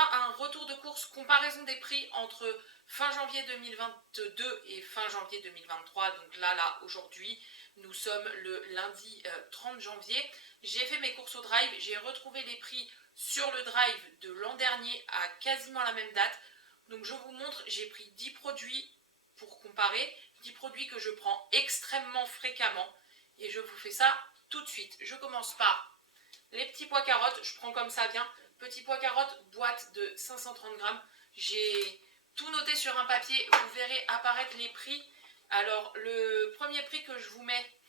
fera un retour de course, comparaison des prix entre fin janvier 2022 et fin janvier 2023. Donc là, aujourd'hui, nous sommes le lundi 30 janvier. J'ai fait mes courses au drive, j'ai retrouvé les prix sur le drive de l'an dernier à quasiment la même date. Donc je vous montre, j'ai pris 10 produits pour comparer, 10 produits que je prends extrêmement fréquemment. Et je vous fais ça tout de suite. Je commence par les petits pois carottes, je prends comme ça vient. Petits pois carottes, boîte de 530 grammes. J'ai tout noté sur un papier, vous verrez apparaître les prix. Alors le premier prix que je vous mets,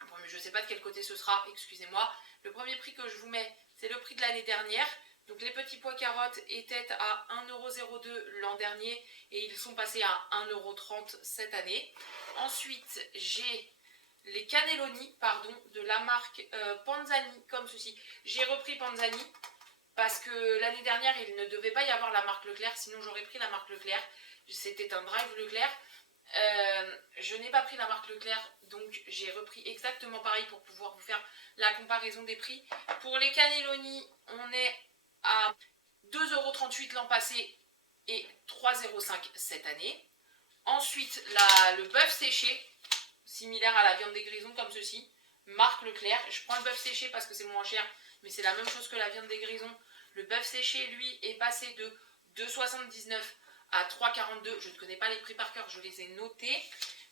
bon, mais je ne sais pas de quel côté ce sera, excusez-moi. Le premier prix que je vous mets, c'est le prix de l'année dernière. Donc les petits pois carottes étaient à 1,02€ l'an dernier et ils sont passés à 1,30€ cette année. Ensuite, j'ai les cannelloni, de la marque Panzani, comme ceci. J'ai repris Panzani parce que l'année dernière, il ne devait pas y avoir la marque Leclerc, sinon j'aurais pris la marque Leclerc. C'était un drive Leclerc. Je n'ai pas pris la marque Leclerc, donc j'ai repris exactement pareil pour pouvoir vous faire la comparaison des prix. Pour les cannelloni, on est à 2,38€ l'an passé et 3,05€ cette année. Ensuite, le bœuf séché, similaire à la viande des grisons comme ceci, marque Leclerc. Je prends le bœuf séché parce que c'est le moins cher, mais c'est la même chose que la viande des grisons. Le bœuf séché, lui, est passé de 2,79€ à 3,42€. Je ne connais pas les prix par cœur, je les ai notés.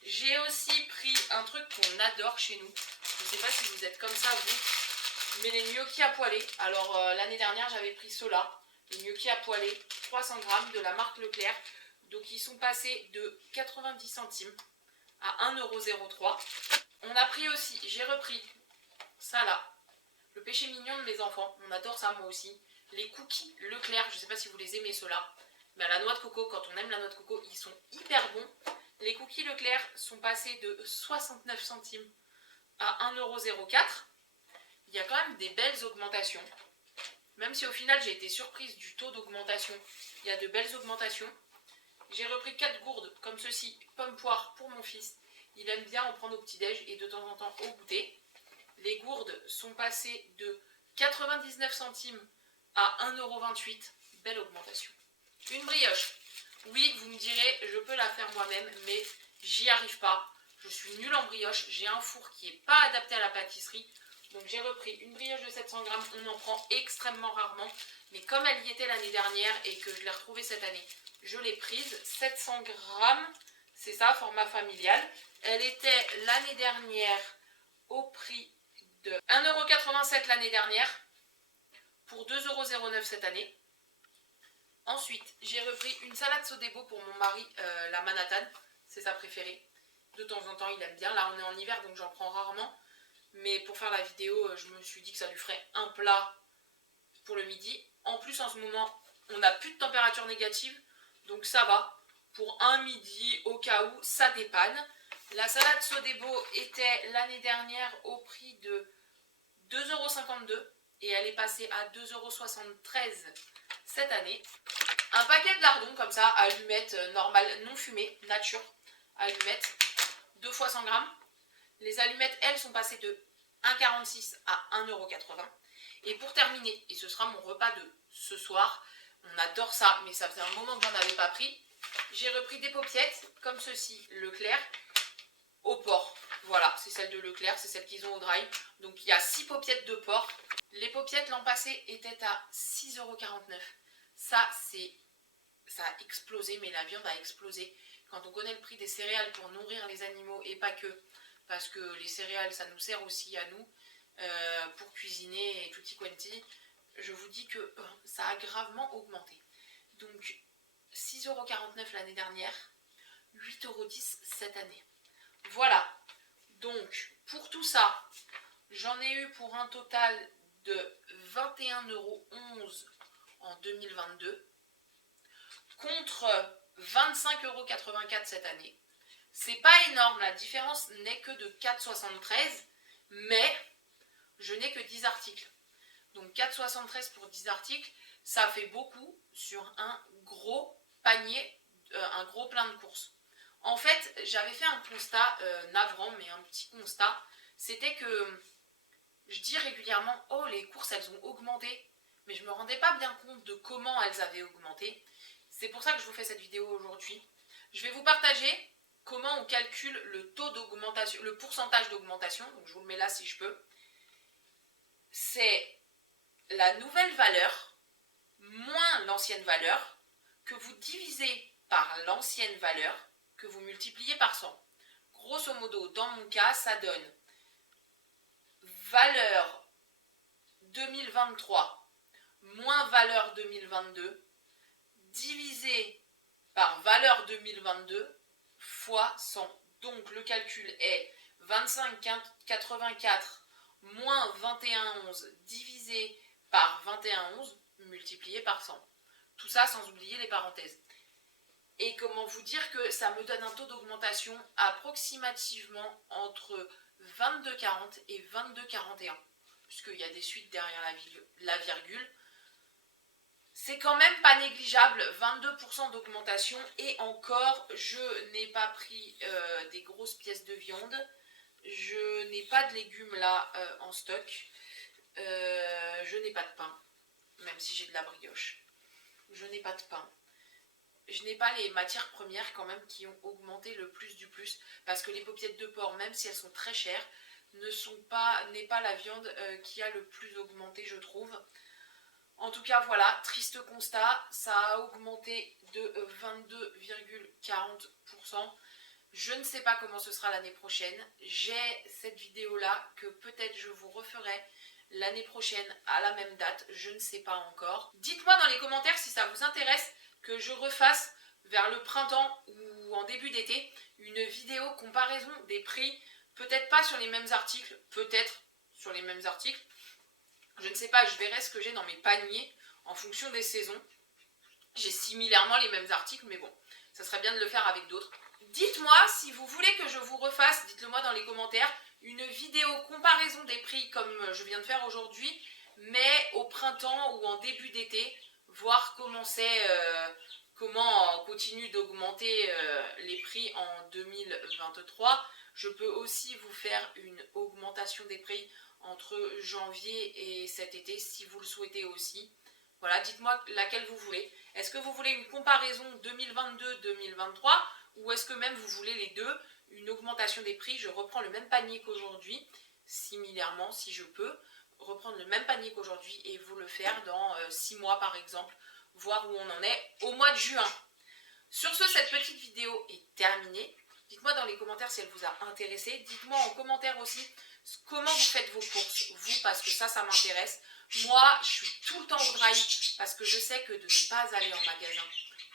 J'ai aussi pris un truc qu'on adore chez nous. Je ne sais pas si vous êtes comme ça, vous, mais les gnocchis à poêler. Alors, l'année dernière, j'avais pris ceux-là, les gnocchis à poêler, 300 grammes de la marque Leclerc. Donc, ils sont passés de 90 centimes à 1,03€. On a pris aussi, j'ai repris ça là, le péché mignon de mes enfants. On adore ça, moi aussi. Les cookies Leclerc, je ne sais pas si vous les aimez ceux-là. Mais à la noix de coco, quand on aime la noix de coco, ils sont hyper bons. Les cookies Leclerc sont passés de 69 centimes à 1,04€. Il y a quand même des belles augmentations. Même si au final j'ai été surprise du taux d'augmentation, il y a de belles augmentations. J'ai repris 4 gourdes comme ceci, pomme poire pour mon fils. Il aime bien en prendre au petit-déj et de temps en temps au goûter. Les gourdes sont passées de 99 centimes à 1,28€. Belle augmentation. Une brioche. Oui, vous me direz, je peux la faire moi-même, mais j'y arrive pas. Je suis nulle en brioche. J'ai un four qui n'est pas adapté à la pâtisserie. Donc j'ai repris une brioche de 700 grammes. On en prend extrêmement rarement. Mais comme elle y était l'année dernière et que je l'ai retrouvée cette année, je l'ai prise. 700 grammes, c'est ça, format familial. Elle était l'année dernière au prix de 1,87€ l'année dernière pour 2,09€ cette année. Ensuite, j'ai repris une salade Sodebo pour mon mari, la Manhattan, c'est sa préférée. De temps en temps, il aime bien. Là, on est en hiver, donc j'en prends rarement. Mais pour faire la vidéo, je me suis dit que ça lui ferait un plat pour le midi. En plus, en ce moment, on n'a plus de température négative, donc ça va. Pour un midi, au cas où, ça dépanne. La salade Sodebo était l'année dernière au prix de 2,52€ et elle est passée à 2,73€ cette année. Un paquet de lardons comme ça, allumettes normales, non fumées, nature, allumettes, 2 fois 100 grammes. Les allumettes, elles, sont passées de 1,46€ à 1,80€. Et pour terminer, et ce sera mon repas de ce soir, on adore ça, mais ça faisait un moment que j'en avais pas pris, j'ai repris des paupiettes, comme ceci, Leclerc, au porc. Voilà, c'est celle de Leclerc, c'est celle qu'ils ont au drive. Donc il y a 6 paupiettes de porc. Les paupiettes l'an passé étaient à 6,49€. Ça a explosé, mais la viande a explosé. Quand on connaît le prix des céréales pour nourrir les animaux, et pas que, parce que les céréales, ça nous sert aussi à nous, pour cuisiner et tutti quanti, je vous dis que ça a gravement augmenté. Donc 6,49€ l'année dernière, 8,10€ cette année. Voilà, donc pour tout ça, j'en ai eu pour un total de 21,11€ en 2022 contre 25,84€ cette année. C'est pas énorme, la différence n'est que de 4,73€, mais je n'ai que 10 articles. Donc 4,73€ pour 10 articles, ça fait beaucoup sur un gros panier, un gros plein de courses. En fait, j'avais fait un constat navrant, mais un petit constat, c'était que je dis régulièrement « Oh, les courses, elles ont augmenté ». mais je ne me rendais pas bien compte de comment elles avaient augmenté. C'est pour ça que je vous fais cette vidéo aujourd'hui. Je vais vous partager comment on calcule le taux d'augmentation, le pourcentage d'augmentation. Donc je vous le mets là si je peux. C'est la nouvelle valeur moins l'ancienne valeur que vous divisez par l'ancienne valeur que vous multipliez par 100. Grosso modo, dans mon cas, ça donne valeur 2023 moins valeur 2022 divisé par valeur 2022 fois 100. Donc le calcul est 25,84 moins 21,11 divisé par 21,11 multiplié par 100. Tout ça sans oublier les parenthèses. Et comment vous dire que ça me donne un taux d'augmentation approximativement entre 22,40 et 22,41, puisqu'il y a des suites derrière la virgule. C'est quand même pas négligeable, 22% d'augmentation, et encore, je n'ai pas pris des grosses pièces de viande, je n'ai pas de légumes là en stock, je n'ai pas de pain, même si j'ai de la brioche, je n'ai pas de pain. Je n'ai pas les matières premières quand même qui ont augmenté le plus du plus, parce que les paupiètes de porc, même si elles sont très chères, n'est pas la viande qui a le plus augmenté, je trouve. En tout cas, voilà, triste constat, ça a augmenté de 22,40%. Je ne sais pas comment ce sera l'année prochaine. J'ai cette vidéo-là que peut-être je vous referai l'année prochaine à la même date, je ne sais pas encore. Dites-moi dans les commentaires si ça vous intéresse que je refasse vers le printemps ou en début d'été une vidéo comparaison des prix, peut-être pas sur les mêmes articles, peut-être sur les mêmes articles. Je ne sais pas, je verrai ce que j'ai dans mes paniers en fonction des saisons. J'ai similairement les mêmes articles, mais bon, ça serait bien de le faire avec d'autres. Dites-moi si vous voulez que je vous refasse, dites-le moi dans les commentaires, une vidéo comparaison des prix comme je viens de faire aujourd'hui, mais au printemps ou en début d'été, voir comment comment on continue d'augmenter les prix en 2023. Je peux aussi vous faire une augmentation des prix entre janvier et cet été si vous le souhaitez aussi. Voilà, dites-moi laquelle vous voulez. Est-ce que vous voulez une comparaison 2022-2023 ou est-ce que même vous voulez les deux, une augmentation des prix? Je reprends le même panier qu'aujourd'hui, similairement si je peux, reprendre le même panier qu'aujourd'hui et vous le faire dans 6 mois par exemple, voir où on en est au mois de juin. Sur ce, cette petite vidéo est terminée. Dites-moi dans les commentaires si elle vous a intéressé. Dites-moi en commentaire aussi comment vous faites vos courses, vous, parce que ça m'intéresse. Moi, je suis tout le temps au drive parce que je sais que de ne pas aller en magasin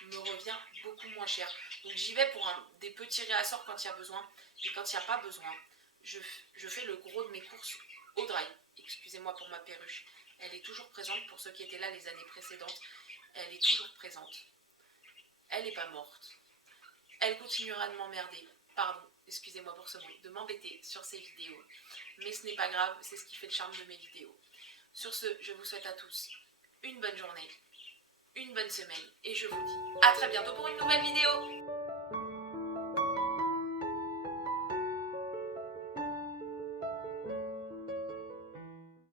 me revient beaucoup moins cher. Donc j'y vais pour des petits réassorts quand il y a besoin. Et quand il n'y a pas besoin, je fais le gros de mes courses au drive. Excusez-moi pour ma perruche. Elle est toujours présente pour ceux qui étaient là les années précédentes. Elle est toujours présente. Elle n'est pas morte. Elle continuera de m'emmerder. Pardon, excusez-moi pour ce mot, de m'embêter sur ces vidéos. Mais ce n'est pas grave, c'est ce qui fait le charme de mes vidéos. Sur ce, je vous souhaite à tous une bonne journée, une bonne semaine, et je vous dis à très bientôt pour une nouvelle vidéo.